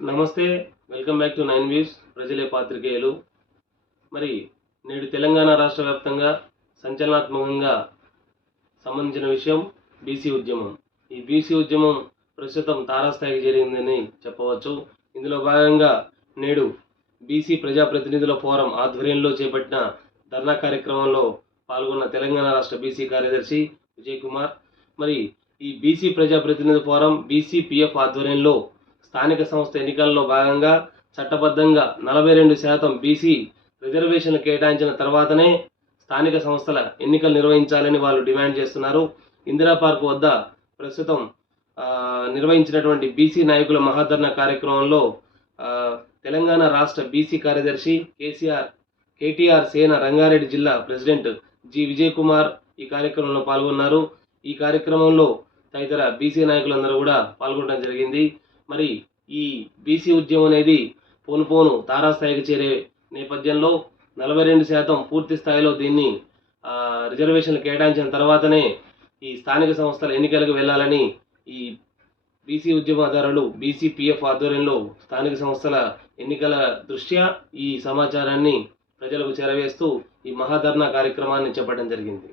నమస్తే welcome back to nine views ప్రజలే పాత్రికేయులు. మరి నేడు తెలంగాణ రాష్ట్ర వ్యాప్తంగా సంచలనాత్మకంగా సంబంధించిన విషయం బీసీ ఉద్యమం. ఈ బీసీ ఉద్యమం ప్రస్తుతం తారాస్థాయికి జరిగిందని చెప్పవచ్చు. ఇందులో భాగంగా నేడు బీసీ ప్రజాప్రతినిధుల ఫోరం ఆధ్వర్యంలో చేపట్టిన ధర్నా కార్యక్రమంలో పాల్గొన్న తెలంగాణ రాష్ట్ర బీసీ కార్యదర్శి విజయ్ కుమార్. మరి ఈ బీసీ ప్రజాప్రతినిధి ఫోరం బీసీపీఎఫ్ ఆధ్వర్యంలో స్థానిక సంస్థ ఎన్నికల్లో భాగంగా చట్టబద్ధంగా నలభై రెండు శాతం బీసీ రిజర్వేషన్లు కేటాయించిన తర్వాతనే స్థానిక సంస్థల ఎన్నికలు నిర్వహించాలని వాళ్ళు డిమాండ్ చేస్తున్నారు. ఇందిరా పార్క్ వద్ద ప్రస్తుతం నిర్వహించినటువంటి బీసీ నాయకుల మహాధరణ కార్యక్రమంలో తెలంగాణ రాష్ట్ర బీసీ కార్యదర్శి కేసీఆర్ కేటీఆర్ సేన రంగారెడ్డి జిల్లా ప్రెసిడెంట్ జి విజయ్ కుమార్ ఈ కార్యక్రమంలో పాల్గొన్నారు. ఈ కార్యక్రమంలో తదితర బీసీ నాయకులందరూ కూడా పాల్గొనడం జరిగింది. మరి ఈ బీసీ ఉద్యమం అనేది పోను పోను తారాస్థాయికి చేరే నేపథ్యంలో నలభై రెండు శాతం పూర్తి స్థాయిలో దీన్ని రిజర్వేషన్లు కేటాయించిన తర్వాతనే ఈ స్థానిక సంస్థల ఎన్నికలకు వెళ్ళాలని ఈ బీసీ ఉద్యమదారులు బీసీపీఎఫ్ ఆధ్వర్యంలో స్థానిక సంస్థల ఎన్నికల దృష్ట్యా ఈ సమాచారాన్ని ప్రజలకు చేరవేస్తూ ఈ మహాధర్నా కార్యక్రమాన్ని చేపట్టడం జరిగింది.